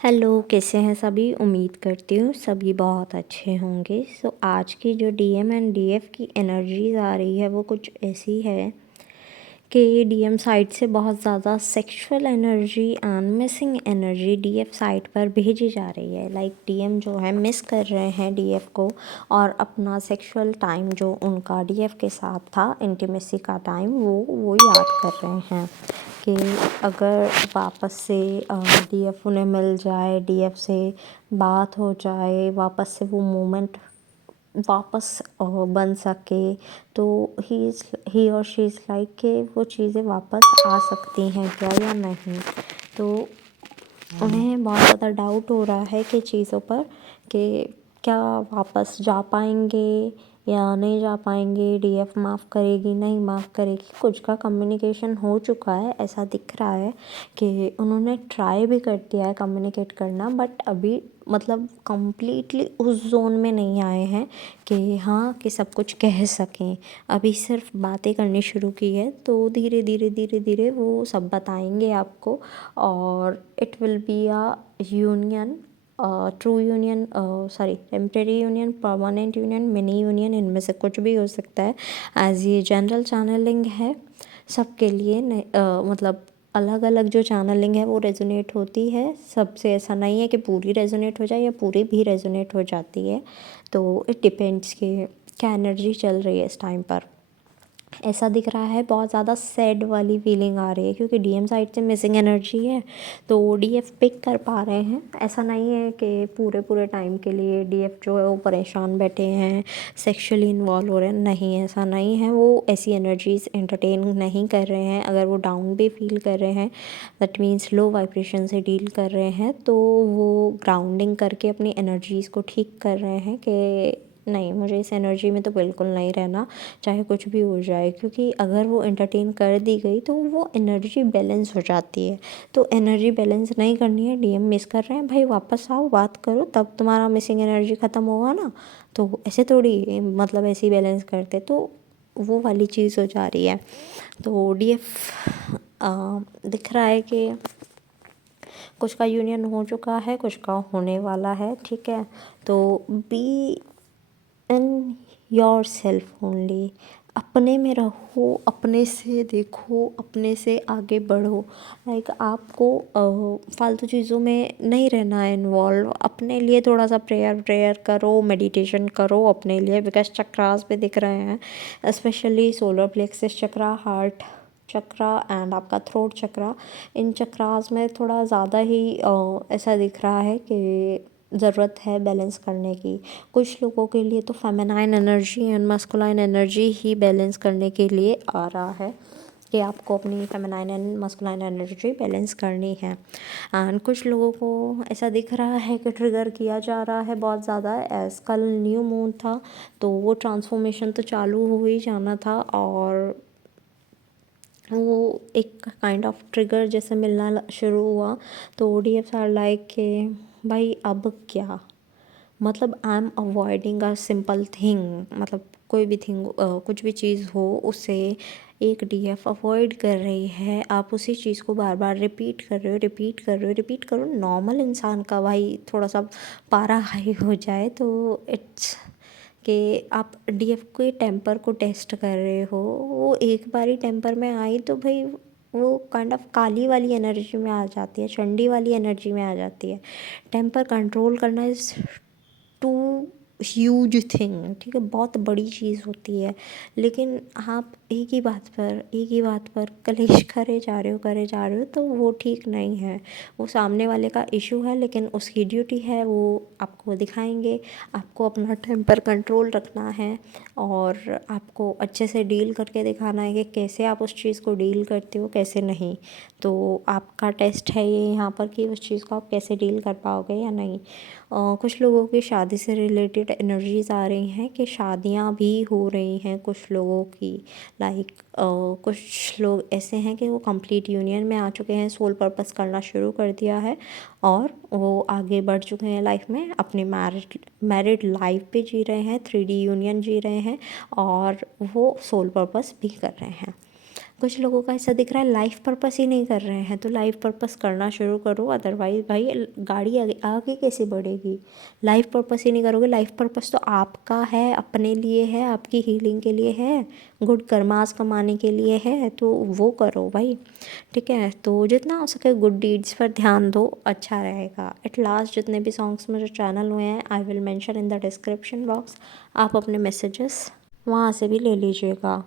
Hello, कैसे हैं सभी? उम्मीद करती हूँ सभी बहुत अच्छे होंगे। आज की जो डीएम एंड डीएफ की एनर्जीज आ रही है वो कुछ ऐसी है कि डीएम साइड से बहुत ज़्यादा sexual energy and missing energy DF side पर भेजी जा रही है। लाइक डीएम जो है मिस कर रहे हैं डीएफ को और अपना सेक्सुअल टाइम जो उनका डीएफ के साथ था, इंटीमेसी का टाइम, वो याद कर रहे हैं कि अगर वापस से डीएफ उन्हें मिल जाए, डीएफ से बात हो जाए, वापस से वो मोमेंट वापस बन सके, तो ही और शी इज़ लाइक कि वो चीज़ें वापस आ सकती हैं क्या या नहीं। तो उन्हें बहुत ज़्यादा डाउट हो रहा है कि चीज़ों पर कि क्या वापस जा पाएंगे या नहीं जा पाएंगे, डीएफ माफ़ करेगी नहीं माफ़ करेगी। कुछ का कम्युनिकेशन हो चुका है, ऐसा दिख रहा है कि उन्होंने ट्राई भी कर दिया है कम्युनिकेट करना, बट अभी मतलब कंप्लीटली उस जोन में नहीं आए हैं कि हाँ कि सब कुछ कह सकें। अभी सिर्फ बातें करनी शुरू की है, तो धीरे धीरे धीरे धीरे वो सब बताएंगे आपको और it will be a union, true union, sorry temporary union, permanent union, mini union, इनमें से कुछ भी हो सकता है। एज ये जनरल चैनलिंग है सबके लिए, मतलब अलग अलग जो चैनलिंग है वो रेजोनेट होती है सबसे। ऐसा नहीं है कि पूरी रेजोनेट हो जाए या पूरी भी रेजोनेट हो जाती है, तो इट डिपेंड्स कि क्या एनर्जी चल रही है इस टाइम पर। ऐसा दिख रहा है बहुत ज़्यादा सैड वाली फीलिंग आ रही है क्योंकि डीएम साइड से मिसिंग एनर्जी है, तो डीएफ पिक कर पा रहे हैं। ऐसा नहीं है कि पूरे पूरे टाइम के लिए डीएफ जो है वो परेशान बैठे हैं, सेक्सुअली इन्वॉल्व हो रहे हैं, नहीं ऐसा नहीं है। वो ऐसी एनर्जीज एंटरटेन नहीं कर रहे हैं। अगर वो डाउन भी फील कर रहे हैं, दैट मीन्स लो वाइब्रेशन से डील कर रहे हैं, तो वो ग्राउंडिंग करके अपनी एनर्जीज़ को ठीक कर रहे हैं कि नहीं, मुझे इस एनर्जी में तो बिल्कुल नहीं रहना, चाहे कुछ भी हो जाए। क्योंकि अगर वो एंटरटेन कर दी गई तो वो एनर्जी बैलेंस हो जाती है। तो एनर्जी बैलेंस नहीं करनी है, डीएम मिस कर रहे हैं, भाई वापस आओ, बात करो, तब तुम्हारा मिसिंग एनर्जी ख़त्म होगा ना। तो ऐसे थोड़ी मतलब ऐसे ही बैलेंस करते, तो वो वाली चीज़ हो जा रही है। तो डीएफ दिख रहा है कि कुछ का यूनियन हो चुका है, कुछ का होने वाला है, ठीक है। तो be in your self only, अपने में रहो, अपने से देखो, अपने से आगे बढ़ो। लाइक आपको फालतू चीज़ों में नहीं रहना है इन्वॉल्व। अपने लिए थोड़ा सा प्रेयर प्रेयर करो, मेडिटेशन करो अपने लिए, बिकॉज चक्रास भी दिख रहे हैं, specially solar plexus chakra, heart chakra and आपका थ्रोट चक्रा। इन चक्रास में थोड़ा ज़्यादा ही ऐसा दिख रहा है कि ज़रूरत है बैलेंस करने की। कुछ लोगों के लिए तो feminine energy and masculine energy he balance करने के लिए आ रहा है कि आपको अपनी feminine and masculine energy balance करनी है। एंड कुछ लोगों को ऐसा दिख रहा है कि ट्रिगर किया जा रहा है बहुत ज़्यादा। एज कल न्यू मून था, तो वो ट्रांसफॉर्मेशन तो चालू हो ही जाना था और वो एक काइंड ऑफ ट्रिगर जैसे मिलना शुरू हुआ। तो ओडीएफ आर लाइक के भाई अब क्या, मतलब I am avoiding a simple thing. मतलब कोई भी थिंग, कुछ भी चीज़ हो, उसे एक डीएफ अवॉइड कर रही है। आप उसी चीज़ को बार बार रिपीट कर रहे हो, रिपीट कर रहे हो, रिपीट करो। नॉर्मल इंसान का भाई थोड़ा सा पारा हाई हो जाए तो इट्स कि आप डीएफ के टेम्पर को टेस्ट कर रहे हो। वो एक बार ही टेम्पर में आई तो भाई वो काइंड ऑफ काली वाली एनर्जी में आ जाती है, चंडी वाली एनर्जी में आ जाती है। टेम्पर कंट्रोल करना इज़ टू ह्यूज थिंग, ठीक है, बहुत बड़ी चीज़ होती है। लेकिन आप एक ही बात पर कलेश करे जा रहे हो तो वो ठीक नहीं है। वो सामने वाले का इशू है, लेकिन उसकी ड्यूटी है, वो आपको दिखाएंगे। आपको अपना टेम्पर कंट्रोल रखना है और आपको अच्छे से डील करके दिखाना है कि कैसे आप उस चीज़ को डील करते हो, कैसे नहीं। तो आपका टेस्ट है ये यहाँ पर कि उस चीज़ को आप कैसे डील कर पाओगे या नहीं। कुछ लोगों की शादी से रिलेटेड एनर्जीज आ रही हैं कि शादियां भी हो रही हैं कुछ लोगों की। लाइक कुछ लोग ऐसे हैं कि वो कंप्लीट यूनियन में आ चुके हैं, सोल पर्पस करना शुरू कर दिया है और वो आगे बढ़ चुके हैं लाइफ में, अपनी मैरिड लाइफ पे जी रहे हैं, 3D यूनियन जी रहे हैं और वो सोल पर्पस भी कर रहे हैं। कुछ लोगों का ऐसा दिख रहा है लाइफ पर्पस ही नहीं कर रहे हैं, तो लाइफ पर्पस करना शुरू करो, अदरवाइज़ भाई गाड़ी आगे आगे कैसे बढ़ेगी। लाइफ पर्पस ही नहीं करोगे, लाइफ पर्पस तो आपका है, अपने लिए है, आपकी हीलिंग के लिए है, गुड कर्मास कमाने के लिए है, तो वो करो भाई, ठीक है। तो जितना हो सके गुड डीड्स पर ध्यान दो, अच्छा रहेगा। एट लास्ट जितने भी सॉन्ग्स मेरे चैनल हुए हैं I will mention in the description box, आप अपने मैसेजेस वहाँ से भी ले लीजिएगा।